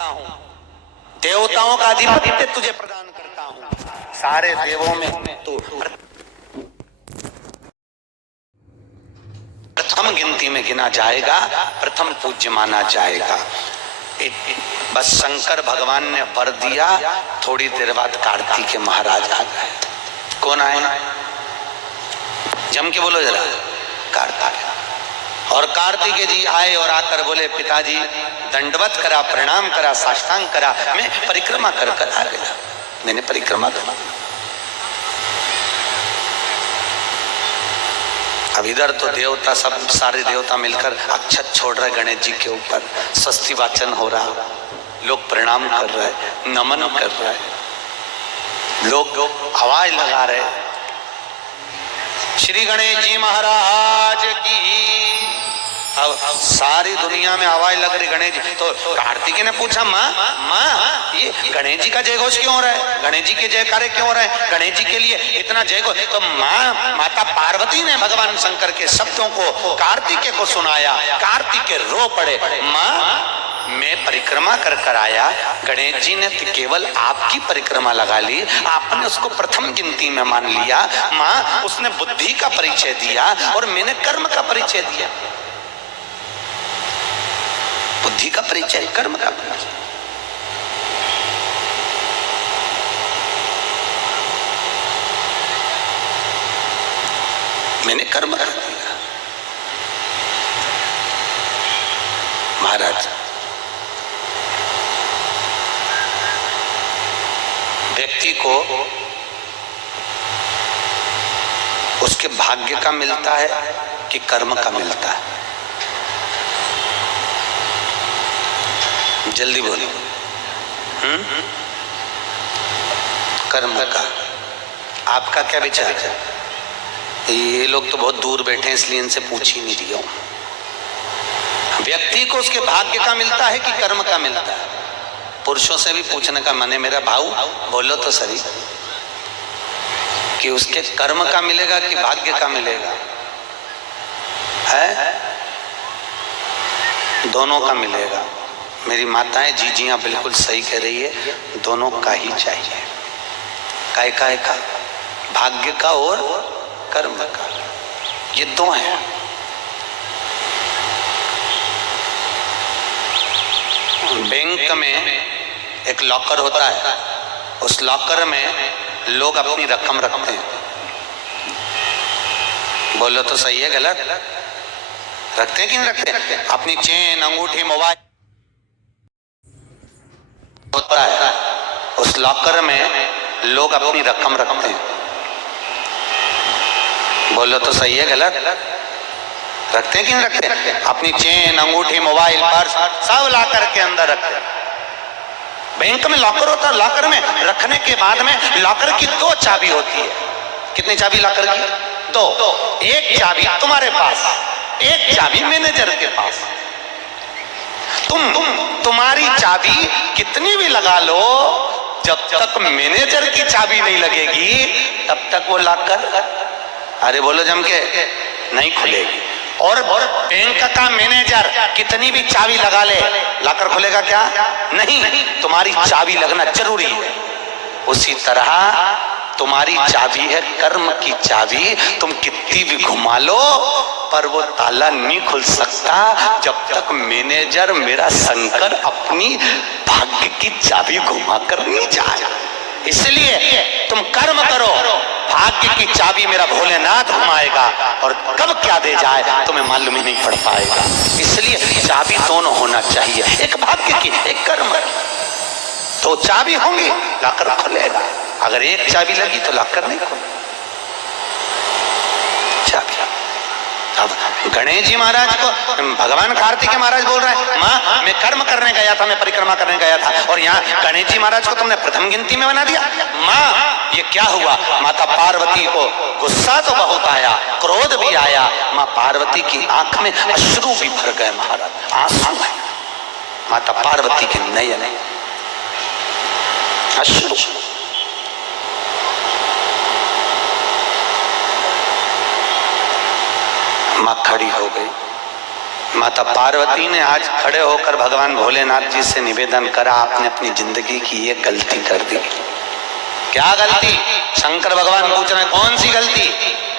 हूँ, देवताओं का आधिपत्य तुझे प्रदान करता हूँ, सारे देवों में तू प्रथम गिनती में गिना जाएगा, प्रथम पूज्य माना जाएगा। बस शंकर भगवान ने वर दिया, थोड़ी देर बाद कार्तिकेय महाराज आ गए। कौन आए? जम के बोलो जरा। कार्तिकेय। और कार्तिकेय जी आए और आकर बोले, पिताजी दंडवत करा, प्रणाम करा, साष्टांग करा, मैं परिक्रमा कर कर आ गया। मैंने परिक्रमा करा। अब इधर तो देवता सब सारे देवता मिलकर अक्षत छोड़ रहे गणेश जी के ऊपर, स्वस्ति वाचन हो रहा, लोग प्रणाम कर रहे, नमन कर रहे, लोग आवाज लगा रहे, श्री गणेश जी महाराज की। अब सारी दुनिया में आवाज लग रही गणेश जी। तो कार्तिकेय ने पूछा, माँ ये गणेश जी का जय घोष क्यों हो रहा है, गणेश जी के जयकारे क्यों हो रहे हैं, गणेश जी के लिए इतना जय घोष? तो माता पार्वती ने भगवान शंकर के शब्दों को कार्तिकेय को सुनाया। कार्तिकेय रो पड़े, माँ मैं परिक्रमा कर कर आया, गणेश जी ने केवल आपकी परिक्रमा लगा ली, आपने उसको प्रथम गिनती में मान लिया। माँ उसने बुद्धि का परिचय दिया और मैंने कर्म का परिचय दिया। बुद्धि का परिचय, कर्म का परिचय। मैंने कर्म कर दिया। महाराज व्यक्ति को उसके भाग्य का मिलता है कि कर्म का मिलता है? जल्दी बोलो। कर्म का। आपका क्या विचार है? ये लोग तो बहुत दूर बैठे हैं इसलिए इनसे पूछ ही नहीं रहा हूं। व्यक्ति को उसके भाग्य का मिलता है कि कर्म का मिलता है? पुरुषों से भी पूछने का मन है, मेरा भाऊ बोलो तो सही, कि उसके कर्म का मिलेगा कि भाग्य का मिलेगा? है दोनों का मिलेगा। मेरी माताएं जीजियां बिल्कुल सही कह रही है, दोनों का ही चाहिए। काय का भाग्य का और कर्म का, ये दो हैं। बैंक में एक लॉकर होता है, उस लॉकर में लोग अपनी रकम रखते हैं। बोलो तो सही है गलत? रखते हैं कि नहीं रखते? अपनी चेन, अंगूठी, मोबाइल होता है, उस लॉकर में लोग अपनी रकम रखते हैं। बोलो तो सही है गलत? रखते हैं कि नहीं रखते? अपनी चेन, अंगूठी, मोबाइल, पर्स सब लॉकर के अंदर रखते हैं। बैंक में लॉकर होता है, लॉकर में रखने के बाद में लॉकर की दो चाबी होती है। कितनी चाबी लॉकर की? दो। एक चाबी तुम्हारे पास, एक चाबी मैनेजर के पास। तुम्हारी चाबी कितनी भी लगा लो, जब तक मैनेजर की चाबी नहीं लगेगी तब तक वो लॉकर, अरे बोलो जम के, नहीं खुलेगी। और बैंक का मैनेजर कितनी भी चाबी लगा ले, लॉकर खुलेगा क्या? नहीं, तुम्हारी चाबी लगना जरूरी है। उसी तरह तुम्हारी चाबी है कर्म की चाबी, तुम कितनी भी घुमा लो पर वो ताला नहीं खुल सकता जब तक मैनेजर मेरा शंकर अपनी भाग्य की चाबी घुमा कर नहीं जाए। इसलिए तुम कर्म करो, भाग्य की चाबी मेरा भोलेनाथ घुमाएगा, और कब क्या दे जाए तुम्हें मालूम ही नहीं पड़ पाएगा। इसलिए चाबी दोनों होना चाहिए, एक भाग्य की, एक कर्म की। तो चाबी होंगी लॉकर खुलेगा, अगर एक चाबी लगी तो लॉकर नहीं खुलेगा। चाबी। अब गणेश जी महाराज को भगवान कार्तिकेय महाराज बोल रहे हैं, माँ मैं कर्म करने गया था, मैं परिक्रमा करने गया था, और यहाँ गणेश जी महाराज को तुमने प्रथम गिनती में बना दिया। माँ ये क्या हुआ? माता पार्वती को गुस्सा तो बहुत आया, क्रोध भी आया। माँ पार्वती की आंख में अश्रु भी भर गए महाराज, आंसू है माता पार्वती के नयन अश्रु। माँ खड़ी हो गई, माता पार्वती ने आज खड़े होकर भगवान भोलेनाथ जी से निवेदन करा, आपने अपनी जिंदगी की ये गलती कर दी। क्या गलती? शंकर भगवान पूछ रहे कौन सी गलती?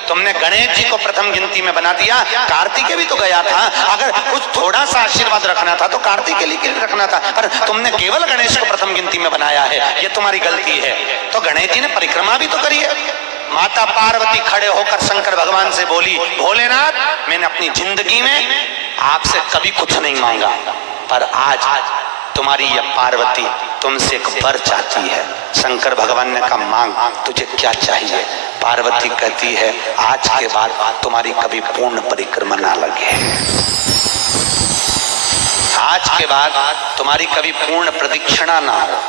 तुमने गणेश जी को प्रथम गिनती में बना दिया, कार्तिकेय भी तो गया था, अगर कुछ थोड़ा सा आशीर्वाद रखना था तो कार्तिकेय के लिए रखना था, पर तुमने केवल गणेश को प्रथम गिनती में बनाया है, ये तुम्हारी गलती है। तो गणेश जी ने परिक्रमा भी तो करी है। माता पार्वती खड़े होकर शंकर भगवान से बोली, भोलेनाथ मैंने अपनी जिंदगी में आपसे कभी कुछ नहीं मांगा, पर आज तुम्हारी यह पार्वती तुमसे एक वर चाहती है। शंकर भगवान ने कहा मांग, तुझे क्या चाहिए? पार्वती कहती है आज के बाद तुम्हारी कभी पूर्ण परिक्रमा ना लगे, आज के बाद तुम्हारी कभी पूर्ण प्रदक्षिणा ना हो,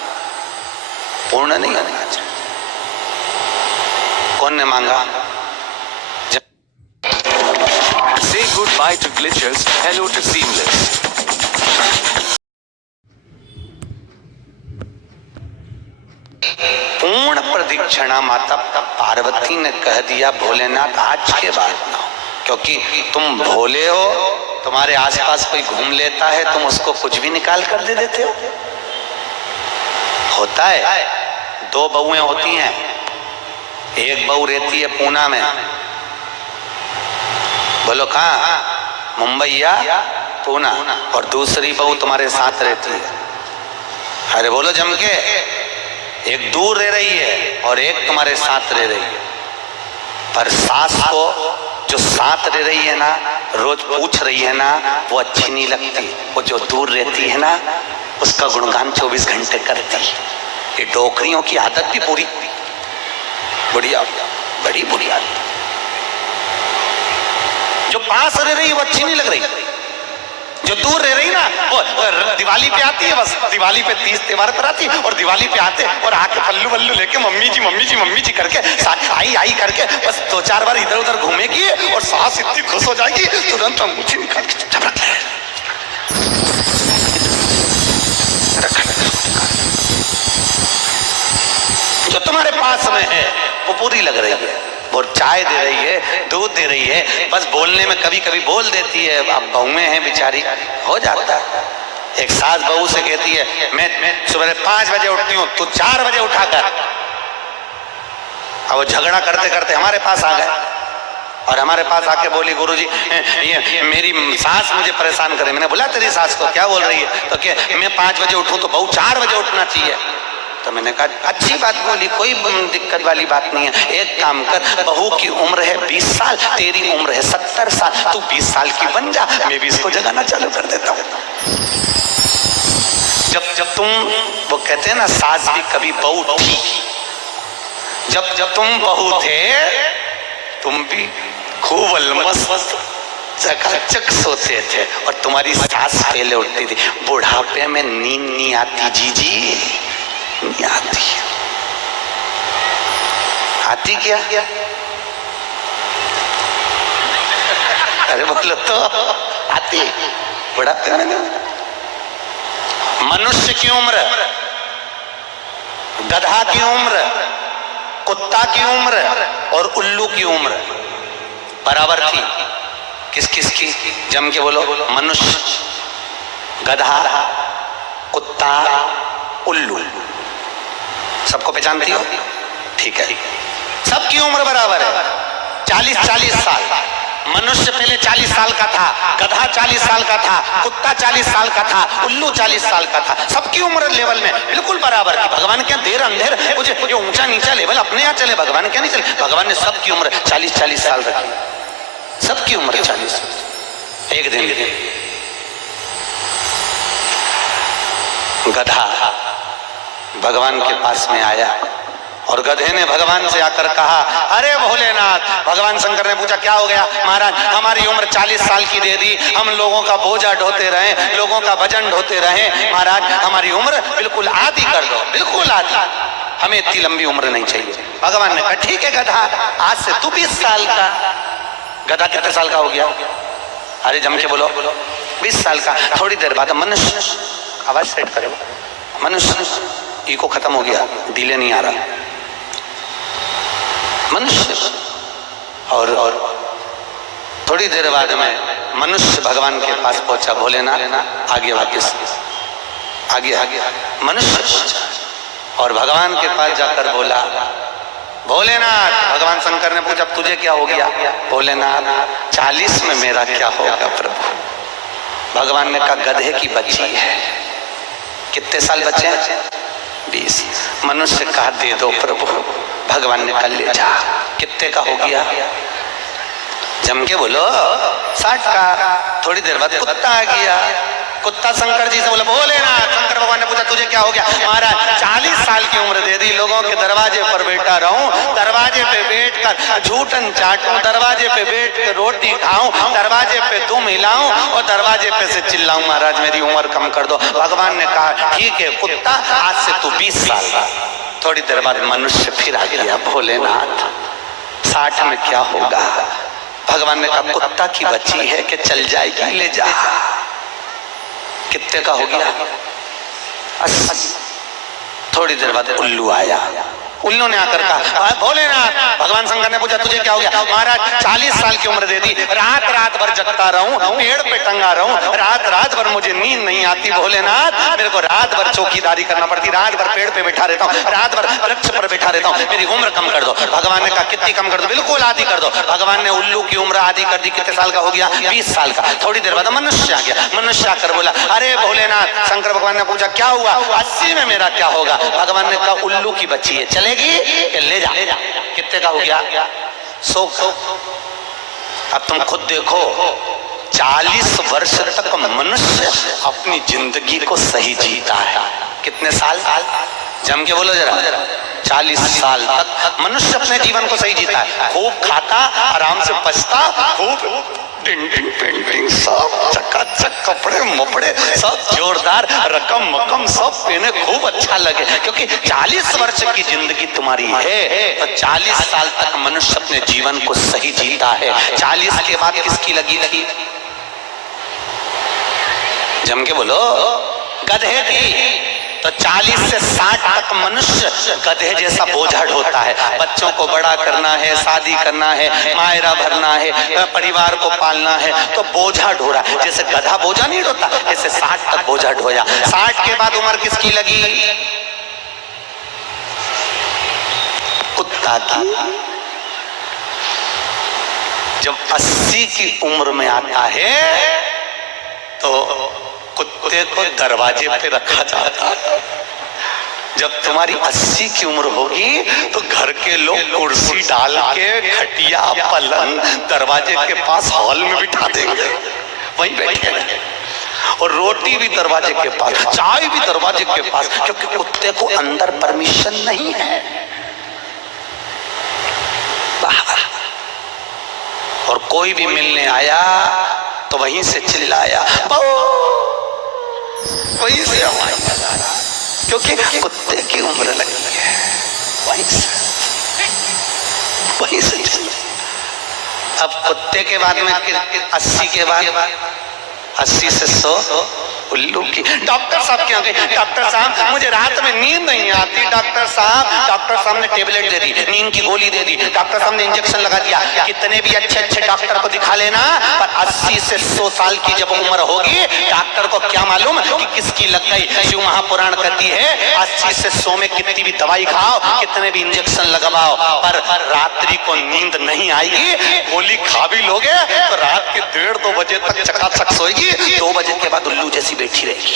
पूर्ण नहीं होना चाहिए। कौन ने मांगा? Say goodbye to glitches, hello to seamless. पूर्ण प्रदक्षिणा माता पार्वती ने कह दिया भोलेनाथ आज के बाद ना हो, क्योंकि तुम भोले हो, तुम्हारे आसपास कोई घूम लेता है तुम उसको कुछ भी निकाल कर दे देते हो। होता है, दो बहुएं होती हैं, एक बहू रहती है पूना में, बोलो कहाँ? मुंबई या पूना, और दूसरी बहू तुम्हारे साथ रहती है। अरे बोलो जम के, एक दूर रह रही है और एक तुम्हारे साथ रह रही है, पर सास को जो साथ रह रही है ना, रोज पूछ रही है ना, वो अच्छी नहीं लगती, वो जो दूर रहती है ना उसका गुणगान 24 घंटे करती। ये डोकरियों की आदत भी बुरी, बढ़िया बड़ी बुरी आदत। जो पास रह रही है वो अच्छी नहीं लग रही, जो दूर रह रही ना वो दिवाली पे आती है, बस दिवाली पे 30 त्योहार पर आती है, और दिवाली पे आते और आके पल्लू वल्लू लेके मम्मी जी मम्मी जी मम्मी जी करके आई आई करके बस 2-4 बार इधर उधर घूमेगी और सास इतनी खुश हो जाएगी तुरंत अंगूठी निकाल के चुपचाप रख ले। जो तुम्हारे पास में है वो पूरी लग रही है, वो चाय दे रही है, दूध दे रही है, बस बोलने में कभी कभी बोल देती है। अब बहुएं हैं बेचारी, हो जाता है। एक सास बहू से कहती है मैं सुबह 5 बजे उठती हूँ, तू 4 बजे उठाकर। अब वो झगड़ा करते करते हमारे पास आ गए और हमारे पास आके बोली गुरुजी ये मेरी सास मुझे परेशान करे। मैंने बोला तेरी सास को क्या बोल रही है? तो क्या मैं 5 बजे उठूं तो बहू 4 बजे उठना चाहिए। तो मैंने कहा अच्छी बात बोली, कोई दिक्कत वाली बात नहीं है। एक काम कर, बहू की उम्र है 20 साल, तेरी उम्र है 70 साल, तू 20 साल की बन जा, मैं भी इसको जगाना चालू कर देता हूँ। जब तुम, वो कहते हैं ना सास भी कभी बहू थी, जब तुम बहू थे तुम भी खूब अलमस्त चकाचक सोते थे और तुम्हारी सास पहले उठती थी। बुढ़ापे में नींद नहीं आती जीजी, नहीं आती। आती क्या? अरे बोलो तो आती बुढ़ापे में। मनुष्य की उम्र, गधा की उम्र, कुत्ता की उम्र और उल्लू की उम्र बराबर थी। किस किस की? जम के बोलो। मनुष्य, गधा, कुत्ता, उल्लू। सबको पहचानती हो? ठीक है, सबकी उम्र बराबर है, 40-40 साल। मनुष्य पहले 40 साल का था, गधा 40 साल का था, कुत्ता 40 साल का था, उल्लू 40 साल का था। सबकी उम्र लेवल में बिल्कुल बराबर थी। भगवान क्या देर अंधेर मुझे ये ऊंचा नीचा लेवल अपने यहाँ चले, भगवान क्या नहीं चले। भगवान ने सबकी उम्र 40-40 साल रखी, सबकी उम्र 40। एक दिन गधा भगवान के पास में आया और गधे ने भगवान से आकर कहा अरे भोलेनाथ। भगवान शंकर ने पूछा क्या हो गया? महाराज हमारी उम्र 40 साल की दे दी, हम लोगों का बोझा ढोते रहे, लोगों का वजन ढोते रहे, महाराज हमारी उम्र बिल्कुल आधी कर दो, बिल्कुल आधी, हमें इतनी लंबी उम्र नहीं चाहिए। भगवान ने कहा ठीक है गधा, आज से तू 20 साल का। गधा कितने साल का हो गया? अरे जम के बोलो 20 साल का। थोड़ी देर बाद मनुष्य, आवाज सेट करो, मनुष्य इको खत्म हो गया, डिले नहीं आ रहा। मनुष्य और थोड़ी देर बाद में मनुष्य भगवान के पास पहुंचा, भोलेनाथ आगे वापस आगे आगे मनुष्य पहुंचा और भगवान के पास जाकर बोला, भोलेनाथ। भगवान शंकर ने पूछा तुझे क्या हो गया? भोलेनाथ 40 में मेरा क्या होगा प्रभु? भगवान ने कहा गधे की बच्ची है। कितने साल बचे हैं? 20। मनुष्य कहा दे दो प्रभु। भगवान ने कहा ले जा। कितने का हो गया? जम के बोलो 60 का। थोड़ी देर बाद कुत्ता आ गया। कुत्ता शंकर जी से बोला भोलेनाथ। शंकर भगवान ने पूछा तुझे क्या हो गया? महाराज 40 साल की उम्र दे दी, लोगों के दरवाजे पर बैठा रहूं, दरवाजे पे बैठकर झूठन चाटूं, दरवाजे पे बैठ कर रोटी खाऊं, दरवाजे पे दुम हिलाऊं और दरवाजे पे से चिल्लाऊं महाराज मेरी उम्र कम कर दो। भगवान ने कहा ठीक है कुत्ता, आज से तू 20 साल का। थोड़ी देर बाद मनुष्य फिर आ गया। भोलेनाथ 60 में क्या होगा? भगवान ने कहा कुत्ता की बच्ची है कि चल जाएगी, ले जा। कितने का हो गया? 80। थोड़ी देर बाद उल्लू आया। उल्लू ने आकर कहा भोलेनाथ। भगवान शंकर ने पूछा तुझे क्या हो गया? महाराज 40 साल की उम्र दे दी, रात रात भर जगता रहूं, पेड़ पे टंगा रहूं, रात रात भर मुझे नींद नहीं आती भोलेनाथ, मेरे को रात भर चौकीदारी करना पड़ती, रात भर पेड़ पे बैठा रहता हूँ, रात भर वृक्ष पर बैठा रहता हूँ, मेरी उम्र कम कर दो। भगवान ने कहा कितनी कम कर दो? बिल्कुल आधी कर दो। भगवान ने उल्लू की उम्र आधी कर दी। कितने साल का हो गया? 20 साल का। थोड़ी देर बाद मनुष्य आ गया। मनुष्य आकर बोला अरे भोलेनाथ। शंकर भगवान ने पूछा क्या हुआ? 80 में मेरा क्या होगा? भगवान ने कहा उल्लू की बच्ची है, चलेगी? ले जा। कितने का हो गया? 100 का। अब तुम खुद देखो 40 वर्ष तक मनुष्य अपनी जिंदगी को सही जीता है। कितने साल? जम के बोलो जरा। 40 साल तक मनुष्य अपने जीवन को सही जीता है। खूब खाता, आराम से पछता, खूब डेंटिंग पेंटिंग सब चकाचक, कपड़े मपड़े सब जोरदार, रकम मकम सब पहने, खूब अच्छा लगे क्योंकि 40 वर्ष की जिंदगी तुम्हारी है। तो 40 साल तक मनुष्य अपने जीवन को सही जीता है। 40 के बाद किसकी लगी? जम के बोलो गधे की। तो 40 से 60 तक मनुष्य गधे जैसा बोझा ढोता है। बच्चों को बड़ा करना है, शादी करना है, मायरा भरना है, परिवार को पालना है, तो बोझा ढो रहा है। जैसे गधा बोझा नहीं ढोता, ऐसे 60 तक बोझा ढोया। 60 के बाद उम्र किसकी लगी? कुत्ता की। जब 80 की उम्र में आता है तो कुत्ते को दरवाजे पे रखा जाता है। जब तुम्हारी 80 की उम्र होगी तो घर के लोग कुर्सी डाल के खटिया पलंग दरवाजे के पास हॉल में बिठा देंगे, वहीं बैठे और रोटी भी दरवाजे के पास, चाय भी दरवाजे के पास, क्योंकि कुत्ते को अंदर परमिशन नहीं है। और कोई भी मिलने आया तो वहीं से चिल्लाया, वहीं से आवाज लगा, क्योंकि कुत्ते की उम्र लगी है। वहीं से अब कुत्ते के बाद में 80 के बाद 80 से 100 उल्लू की। डॉक्टर साहब क्या गए? डॉक्टर साहब मुझे रात में नींद नहीं आती। डॉक्टर साहब ने टेबलेट दे दी, नींद की गोली दे दी, डॉक्टर साहब ने इंजेक्शन लगा दिया। कितने भी अच्छे डॉक्टर को दिखा लेना, पर 80 से 100 साल की जब उम्र होगी डॉक्टर को क्या मालूम कि किसकी लग गई। शिव महापुराण कहती है 80 से 100 में कितनी भी दवाई खाओ, कितने भी इंजेक्शन लगवाओ, पर रात्रि को नींद नहीं आएगी। गोली खा भी लोगे तो रात के 1:30-2 बजे तक चकाचक सोएगी। 2 बजे के बाद उल्लू जैसी बैठी रहेगी।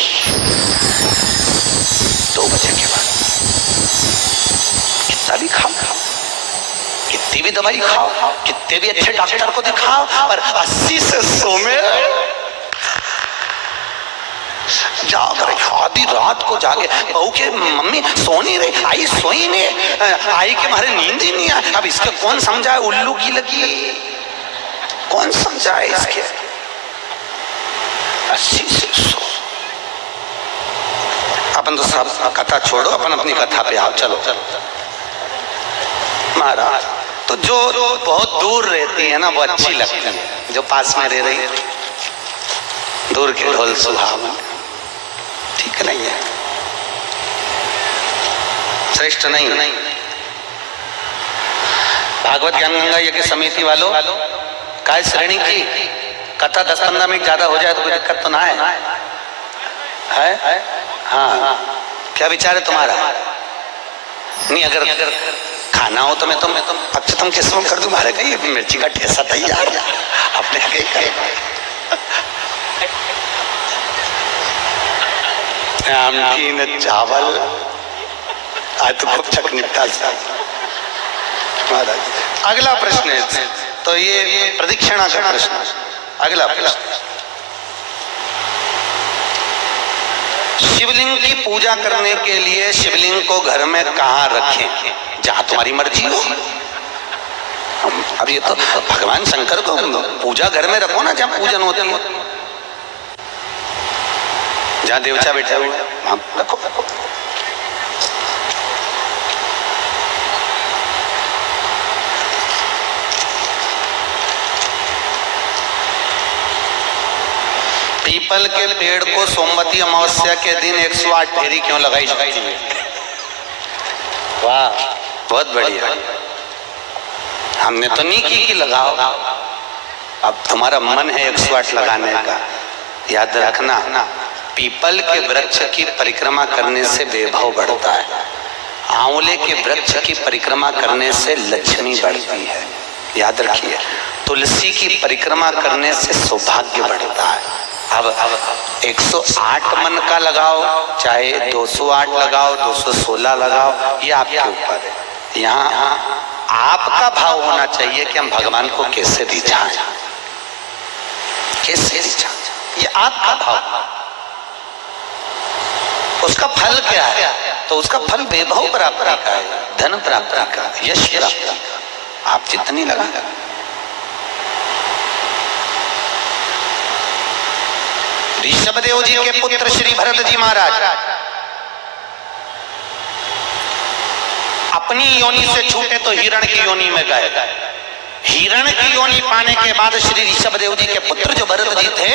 2 बजे के बाद कितना भी खाओ, कितनी भी दवाई खाओ, कितने भी अच्छे डॉक्टर को दिखाओ, पर 80 से 100 में जाग रही। आधी रात को जागे। बहू के मम्मी सो नहीं रही, आई सोई नहीं, आई के मारे नींद ही नहीं आई। अब इसके कौन समझाए? उल्लू की लगी, कौन समझाए इसके? 80 से 100। अपन तो सब कथा छोड़ो, अपन अपनी कथा पे आओ। चलो महाराज, तो जो बहुत दूर रहती है ना वो अच्छी लगती है, जो पास में रह रही है दूर के ढोल सुहावन, ठीक नहीं है, श्रेष्ठ नहीं। भागवत ज्ञान गंगा यज्ञ समिति वालों काय श्रेणी की कथा 10-15 मिनट ज्यादा हो जाए तो कोई दिक्कत तो ना है? हाँ, क्या विचार है तुम्हारा? नहीं, अगर खाना हो तो मैं अक्षतम किस्म कर दूं, मारे कहीं मिर्ची का ठेसा तैयार अपने कहीं आमटीन चावल आज तो खूब चकनिकता महाराज। अगला प्रश्न है, तो ये प्रदक्षिणा का प्रश्न। अगला प्रश्न, शिवलिंग की पूजा करने के लिए शिवलिंग को घर में कहाँ रखें? जहां तुम्हारी मर्जी हो। अब ये तो भगवान शंकर को पूजा घर में रखो ना, जहाँ पूजन होती है, जहाँ देवता बैठे हुए वहां रखो। पीपल के पेड़ को सोमवती अमावस्या के दिन 108 फेरी क्यों लगाई जाती है? वाह, बहुत बढ़िया। हमने तो नहीं की लगाओ, अब तुम्हारा मन है 108 लगाने का। याद रखना, पीपल के वृक्ष की परिक्रमा करने से वैभव बढ़ता है, आंवले के वृक्ष की परिक्रमा करने से लक्ष्मी बढ़ती है। याद रखिए, तुलसी की परिक्रमा करने से सौभाग्य बढ़ता है। अब 108 मन का लगाओ, चाहे 208 लगाओ, 216 लगाओ, ये आपके ऊपर है। यहाँ आपका भाव होना चाहिए कि हम भगवान को कैसे रिझाएं, कैसे रिझाएं, ये आपका भाव। उसका फल क्या है? तो उसका फल वैभव प्राप्ति का है, धन प्राप्ति का, यश प्राप्ति का। आप जितनी लगा, ऋषभदेव जी के पुत्र श्री भरत जी महाराज अपनी योनि से छूटे तो हिरण की योनि में गए। हिरण की योनि पाने के बाद श्री ऋषभदेव जी के पुत्र जो भरत जी थे,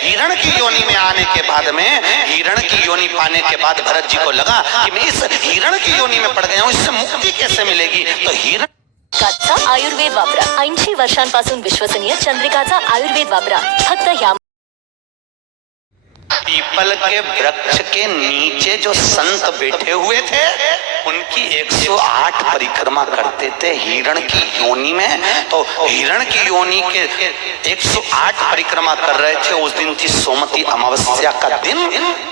हिरण की योनि में आने के बाद में, हिरण की योनि पाने के बाद भरत जी को लगा कि मैं इस हिरण की योनि में पड़ गया हूं, इससे मुक्ति कैसे मिलेगी? तो हिरण काचा आयुर्वेद वापरा। 80 वर्षांपासून विश्वसनीय चंद्रिकाचा आयुर्वेद वापरा, फक्त ह्या। पीपल के वृक्ष के नीचे जो संत बैठे हुए थे, उनकी 108 परिक्रमा करते थे हिरण की योनि में। तो हिरण की योनि के 108 परिक्रमा कर रहे थे। उस दिन थी सोमवती अमावस्या का दिन,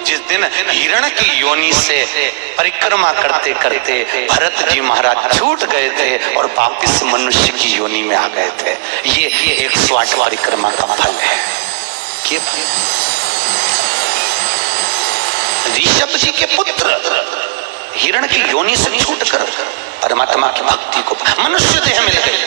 जिस दिन हिरण की योनि से परिक्रमा करते करते भरत जी महाराज छूट गए थे और वापिस मनुष्य की योनि में आ गए थे। ये 108 परिक्रमा का फल है। ऋषभ जी के पुत्र हिरण की योनि से छूटकर परमात्मा की भक्ति को मनुष्य देह मिल गई।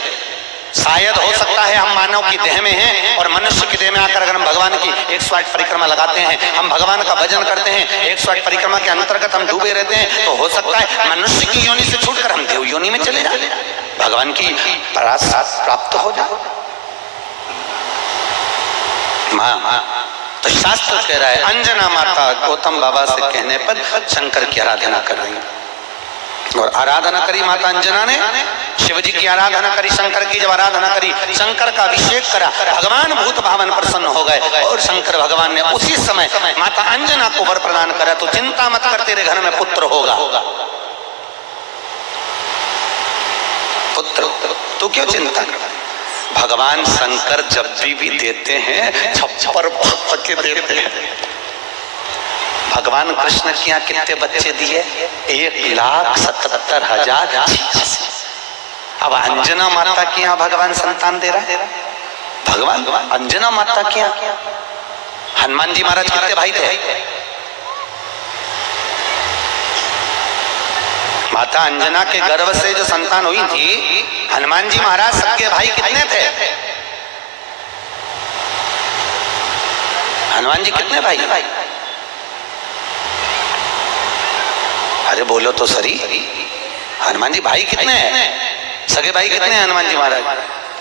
शायद हो सकता है हम मानव की देह में हैं और मनुष्य की देह में आकर अगर हम भगवान की 108 परिक्रमा लगाते हैं, हम भगवान का भजन करते हैं, 108 परिक्रमा के अंतर्गत हम डूबे रहते हैं, तो हो सकता है मनुष्य की योनि से छूटकर हम देव योनि में चले जाए, भगवान की पराकाष्ठा प्राप्त हो जाए। तो शास्त्र कह रहा है, अंजना माता गौतम बाबा से कहने पर शंकर की आराधना कर रही है। और आराधना करी माता अंजना ने, शिव जी की आराधना करी, शंकर की जब आराधना करी, शंकर का अभिषेक करा, भगवान भूत भावन प्रसन्न हो गए और शंकर भगवान ने उसी समय माता अंजना को वर प्रदान करा, तो चिंता मत कर, तेरे घर में पुत्र होगा। पुत्र, तू क्यों चिंता कर? भगवान शंकर जब भी देते हैं छप्पर के देते हैं। भगवान कृष्ण के यहाँ कितने बच्चे दिए? 1,77,000। अब अंजना माता के यहाँ भगवान संतान दे रहा है। भगवान अंजना माता के यहाँ हनुमान जी महाराज कितने भाई थे? माता अंजना के गर्भ से जो संतान हुई थी, हनुमान जी महाराज सबके भाई कितने थे? हनुमान जी कितने भाई? अरे बोलो तो सही, हनुमान जी भाई कितने हैं? सगे भाई कितने हैं हनुमान जी महाराज?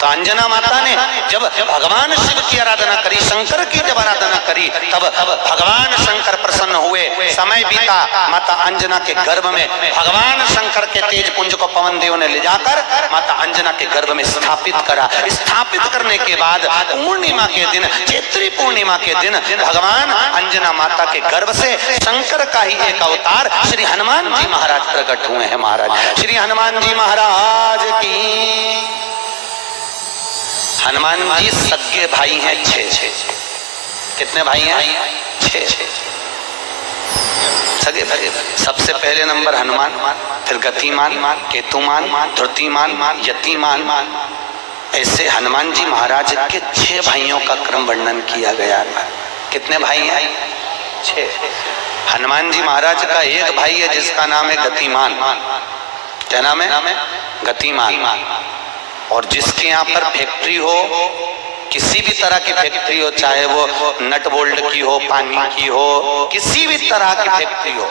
तो अंजना माता ने जब भगवान शिव की आराधना करी, शंकर की जब आराधना करी, तब भगवान शंकर प्रसन्न हुए, समय बीता, माता अंजना के गर्भ में भगवान शंकर के तेज पुंज को पवन देव ने ले जाकर माता अंजना के गर्भ में स्थापित करा। स्थापित करने के बाद पूर्णिमा के दिन, चैत्री पूर्णिमा के दिन भगवान अंजना माता के गर्भ से शंकर का ही एक अवतार श्री हनुमान जी महाराज प्रकट हुए हैं। महाराज श्री हनुमान जी महाराज की। हनुमान जी सगे भाई हैं 6। कितने भाई हैं? 6 सगे भाई। सबसे पहले नंबर हनुमान, फिर गतिमान, केतुमान, धृतिमान, यतिमान। ऐसे हनुमान जी महाराज के 6 भाइयों का क्रम वर्णन किया गया है। कितने भाई हैं? 6। हनुमान जी महाराज का एक भाई है जिसका नाम है गतिमान। क्या नाम है? गतिमान। और जिसके यहाँ पर फैक्ट्री हो, किसी भी तरह की फैक्ट्री हो, चाहे वो नट बोल्ट की हो, पानी की हो, किसी भी तरह की फैक्ट्री हो,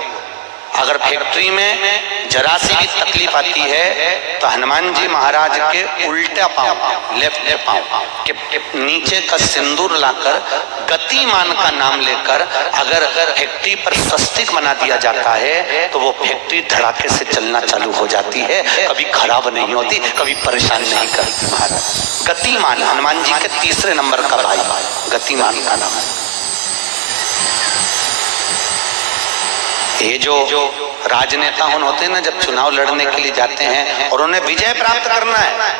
अगर फैक्ट्री में जरा सी भी तकलीफ आती है तो हनुमान जी महाराज के उल्टा पांव, लेफ्ट पांव के नीचे का सिंदूर लाकर गतिमान का नाम लेकर अगर फैक्ट्री पर स्वस्तिक बना दिया जाता है तो वो फैक्ट्री धड़ाके से चलना चालू हो जाती है, कभी खराब नहीं होती, कभी परेशान नहीं करती। महाराज गतिमान हनुमान जी के 3 नंबर का भाई गतिमान का नाम है। ये जो राजनेता होते हैं ना, जब चुनाव लड़ने के लिए जाते हैं और उन्हें विजय प्राप्त करना है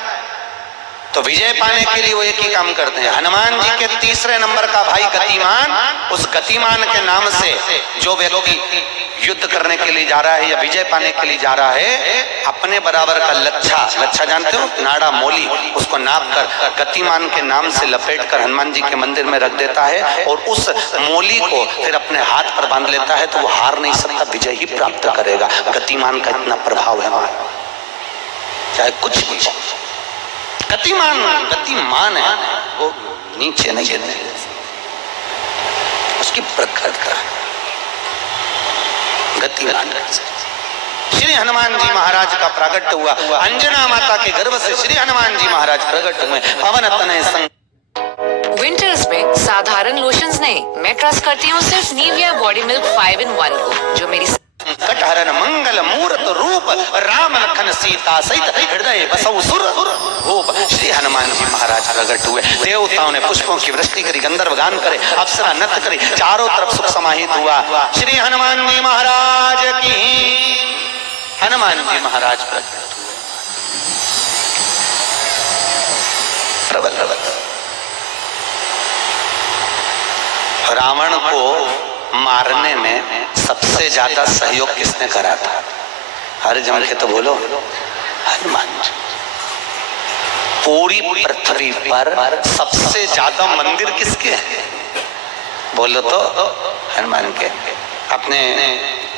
तो विजय पाने के लिए वो एक ही काम करते हैं। हनुमान जी के 3 नंबर का भाई गतिमान, उस गतिमान के नाम से जो व्यक्ति युद्ध करने के लिए जा रहा है या विजय पाने के लिए जा रहा है, अपने बराबर का लच्छा जानते हो, नाड़ा मोली, उसको नाप कर गतिमान के नाम से लपेट कर हनुमान जी के मंदिर में रख देता है और उस मोली को फिर अपने हाथ पर बांध लेता है तो वो हार नहीं सकता, विजय ही प्राप्त करेगा। गतिमान का इतना प्रभाव है हमारा, चाहे कुछ भी। गतिमान है, वो नीचे नहीं गिरने, उसकी प्रखरता गतिमान। श्री हनुमान जी महाराज का प्रकट हुआ, अंजना माता के गर्भ से श्री हनुमान जी महाराज प्रकट हुए। पवन तनय संग। विंटर्स में साधारण लोशंस नहीं, मैं ट्रस्ट करती हूँ सिर्फ निविया बॉडी मिल्क 5 in 1 को, जो मेरी कटहरन मंगल मूर्त रूप राम लखन सीता सहित हृदय बसौ सुर रूप। श्री हनुमान जी महाराज प्रकट हुए। देवताओं ने पुष्पों की वृष्टि करी, गंधर्व गान करे, अप्सरा नृत्य करी, चारों तरफ सुख समाहित हुआ। श्री हनुमान जी महाराज की। हनुमान जी महाराज प्रकट हुए। प्रबल रावण को मारने में सबसे ज्यादा सहयोग किसने करा था? हर जम के तो बोलो, हनुमान जी। पूरी पृथ्वी पर सबसे ज्यादा मंदिर किसके हैं? बोलो तो हनुमान के। अपने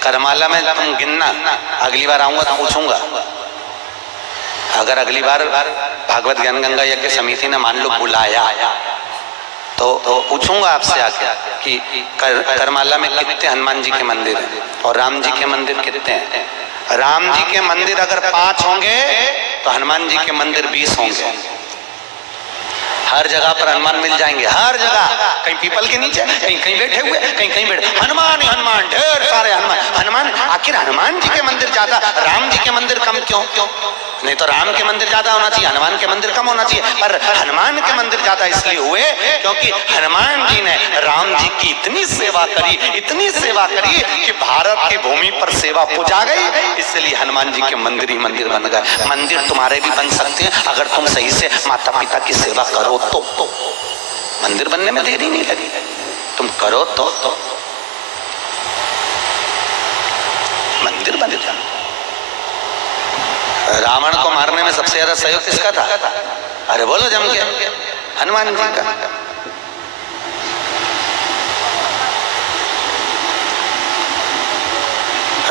करमाला में तुम गिनना, अगली बार आऊंगा तो पूछूंगा। अगर अगली बार भागवत ज्ञान गंगा यज्ञ समिति ने मान लो बुलाया तो पूछूंगा आपसे आके कि करमाला में कितने हनुमान जी के मंदिर हैं और राम जी के मंदिर कितने हैं? राम जी के मंदिर अगर 5 होंगे तो हनुमान जी के मंदिर 20 होंगे। हर जगह पर हनुमान मिल जाएंगे, हर जगह, कहीं पीपल के नीचे, कहीं बैठे हुए, कहीं बैठे, हनुमान ही हनुमान, ढेर सारे हनुमान। आखिर हनुमान जी के मंदिर ज्यादा, राम जी के मंदिर कम क्यों? नहीं तो राम के मंदिर ज्यादा होना चाहिए, हनुमान के मंदिर कम होना चाहिए, पर हनुमान के मंदिर ज्यादा इसलिए हुए क्योंकि हनुमान जी ने राम जी की इतनी सेवा करी कि भारत की भूमि पर सेवा पुजा गई, इसलिए हनुमान जी के मंदिर ही मंदिर बन गए। मंदिर तुम्हारे भी बन सकते हैं अगर तुम सही से माता पिता की सेवा करो तो मंदिर बनने में देरी नहीं लगी, तुम करो तो मंदिर बन जाए। रावण को मारने में सबसे ज्यादा सहयोग किसका था? अरे बोलो जम के, हनुमान जी का।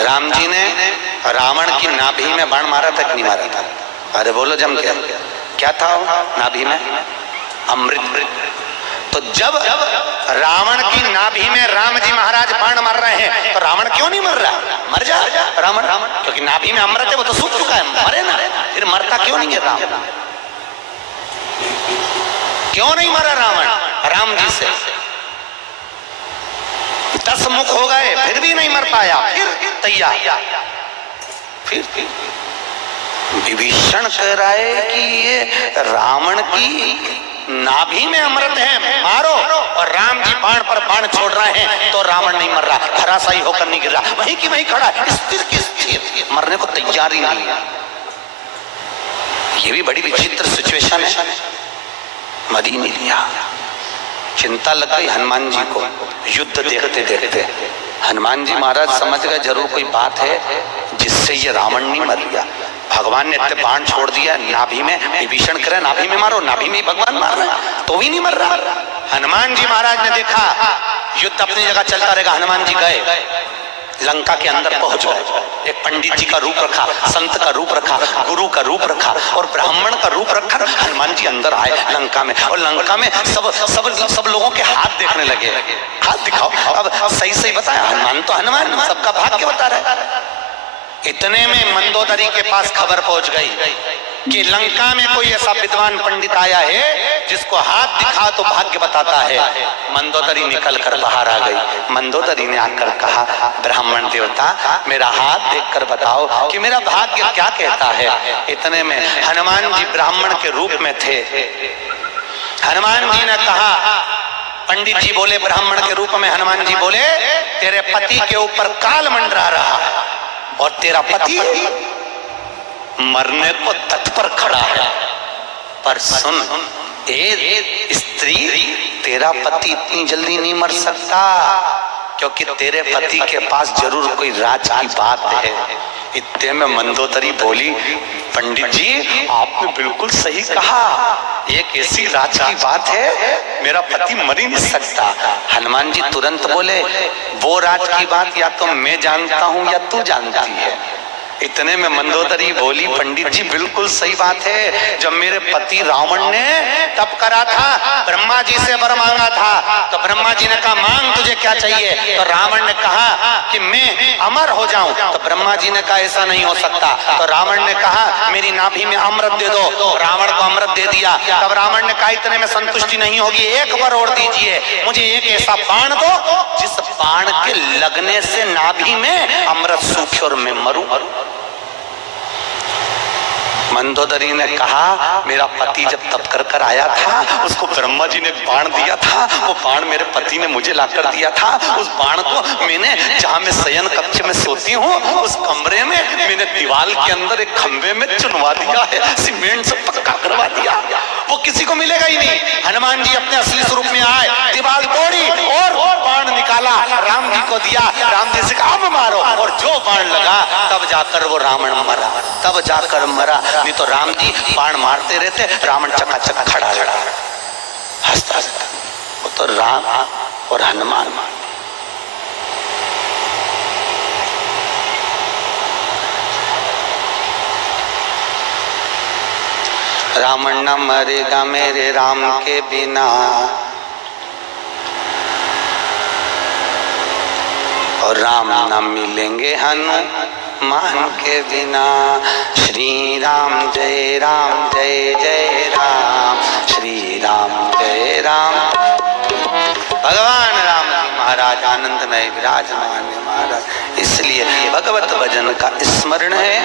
राम जी ने रावण की नाभि में बाण मारा था कि नहीं मारा था? अरे बोलो जम के, क्या था नाभि में? अमृत। तो जब रावण की नाभि में राम जी महाराज बाण मार रहे हैं तो रावण क्यों नहीं मर रहा? मर जा रावण, क्योंकि नाभि में अमृत है, वो तो सूख चुका है, मरे ना, फिर मरता क्यों नहीं है रावण? क्यों नहीं मरा रावण राम जी से? 10 मुख हो गए फिर भी नहीं मर बताया, फिर तैयार। फिर विभीषण कह रहा है कि ये रावण की नाभि में अमृत है, मारो। और राम जी बाण पर बाण छोड़ रहे हैं तो रावण नहीं मर रहा, धराशायी होकर नहीं गिर रहा, वहीं की वहीं खड़ा है, स्थिर की स्थिर, मरने को तैयार ही नहीं है। ये भी बड़ी विचित्र सिचुएशन है। मर ही नहीं लिया। चिंता लग गई हनुमान जी को। युद्ध देखते देखते हनुमान जी महाराज समझ गए जरूर कोई बात है जिससे ये रावण नहीं मर गया। भगवान ने इतने बाण छोड़ दिया नाभि में, विभीषण करे नाभि में मारो, नाभि में भगवान मार रहे तो भी नहीं मर रहा। हनुमान जी महाराज ने देखा युद्ध अपनी जगह चलता रहेगा। हनुमान जी गए लंका के अंदर पहुंच गए। एक पंडित जी का रूप रखा, संत का रूप रखा, गुरु का रूप रखा और ब्राह्मण का रूप रखकर हनुमान जी अंदर आए लंका में। और लंका में सब लोगों के हाथ देखने लगे। हाथ दिखाओ, अब सही सही बताया। हनुमान तो हनुमान, सबका भाग्य बता रहा है। इतने में मंदोदरी के पास खबर पहुंच गई कि लंका में कोई ऐसा विद्वान पंडित आया है जिसको हाथ दिखा तो भाग्य बताता है। मंदोदरी निकल कर बाहर आ गई। मंदोदरी ने आकर कहा, ब्राह्मण देवता मेरा हाथ देखकर बताओ कि मेरा भाग्य क्या कहता है। इतने में हनुमान जी ब्राह्मण के रूप में थे। हनुमान जी ने कहा, पंडित जी बोले ब्राह्मण के रूप में, हनुमान जी बोले तेरे पति के ऊपर काल मंडरा रहा है और तेरा पति मरने को तत्पर खड़ा है। पर सुन ए स्त्री, तेरा पति इतनी जल्दी नहीं मर सकता क्योंकि तेरे पति के पास जरूर कोई राज की बात है। इतने में मंदोदरी बोली, पंडित जी आपने बिल्कुल सही कहा, एक ऐसी राज की बात है मेरा पति मर ही नहीं सकता। हनुमान जी तुरंत बोले, वो राज की बात या तो मैं जानता हूं या तू जानती है। इतने में मंदोदरी बोली, पंडित जी बिल्कुल सही बात है। जब मेरे पति रावण ने तप करा था, ब्रह्मा जी से वर मांगा था, तो ब्रह्मा जी ने कहा मांग तुझे क्या चाहिए। तो रावण ने कहा कि मैं अमर हो जाऊं। तो ब्रह्मा जी ने कहा ऐसा नहीं हो सकता। तो रावण ने कहा मेरी नाभि में अमृत दे दो। तो रावण को अमृत दे दिया। तब रावण ने कहा इतने में संतुष्टि नहीं होगी, एक वर और दीजिए, मुझे एक ऐसा बाण दो जिस बाण के लगने से नाभि में अमृत सूखे और मैं मरूं। मंदोदरी ने कहा मेरा पति जब तप कर कर आया था, उसको ब्रह्मा जी ने बाण दिया था, वो बाण मेरे पति ने मुझे लाकर दिया था। उस बाण को मैंने, जहां मैं शयन कक्ष में सोती हूँ, उस कमरे में मैंने दीवार के अंदर एक खंबे में चुनवा दिया है, सीमेंट से पक्का करवा दिया। वो किसी को मिलेगा ही नहीं। हनुमान जी अपने असली स्वरूप में आए, दीवार तोड़ी और बाण निकाला, राम जी को दिया। राम जी से कहा अब मारो, और जो बाण लगा तब जाकर वो रावण मरा, तब जाकर मरा। नहीं तो राम जी बाण मारते रहते, रावण चकाचक खड़ा रहा हंसता हंसता। वो तो राम और हनुमान। रावण न मरेगा मेरे राम के बिना, और राम न मिलेंगे हनुमान के बिना। श्री राम जय जय राम, श्री राम जय राम। भगवान राम जी महाराज आनंद में विराजमान महाराज, इसलिए भगवत भजन का स्मरण है,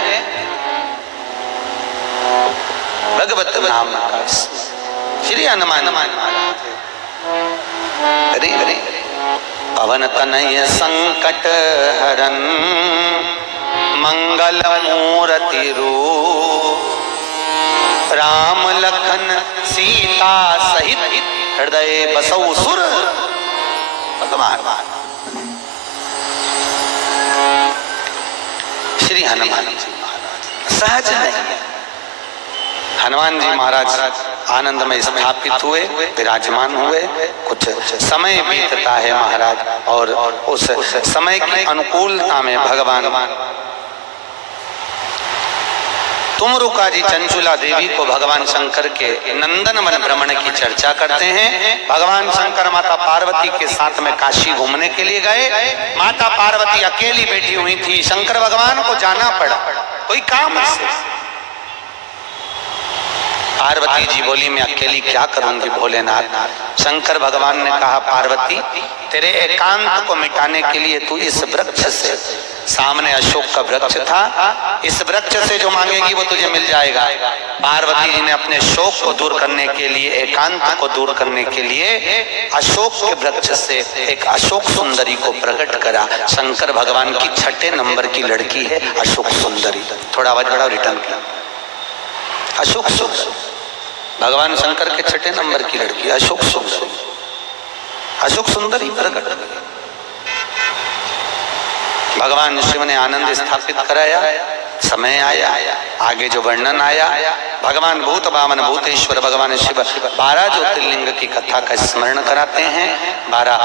भगवत नाम का। श्री हनुमान महाराज हरे हरे। पवन तनय संकट हरन, मंगल मूर्ति रूप, राम लखन सीता सहित हृदय बसौ सुर। भगवान श्री हनुमान जी महाराज सहज नहीं। हनुमान जी महाराज आनंद में स्थापित हुए, विराजमान हुए। कुछ समय बीतता है महाराज, और उस समय की अनुकूलता में भगवान तुमरुका जी चंचुला देवी को भगवान शंकर के नंदन वन भ्रमण की चर्चा करते हैं। भगवान शंकर माता पार्वती के साथ में काशी घूमने के लिए गए। माता पार्वती अकेली बैठी हुई थी, शंकर भगवान को जाना पड़ा कोई काम से। पार्वती जी बोली मैं अकेली क्या करूंगी भोलेनाथ। शंकर भगवान ने कहा पार्वती तेरे एकांत को मिटाने के लिए तू इस वृक्ष से, सामने अशोक का वृक्ष था, इस वृक्ष से जो मांगेगी वो तुझे मिल जाएगा। पार्वती जी ने अपने शोक को दूर करने के लिए, एकांत को दूर करने के लिए अशोक के वृक्ष से एक अशोक सुंदरी को प्रकट करा। शंकर भगवान की 6 नंबर की लड़की है अशोक सुंदरी। थोड़ा आवाज बढ़ाओ, रिटर्न किया। अशोक सुंदरी भगवान शंकर के 6 नंबर की लड़की अशोक सुंदरी। अशोक सुंदरी प्रकट हुई। भगवान शिव ने आनंद स्थापित कराया। समय आया, आगे जो वर्णन आया, भगवान भूत बामन भूतेश्वर भगवान शिव 12 ज्योतिर्लिंग की कथा का स्मरण कराते हैं। 12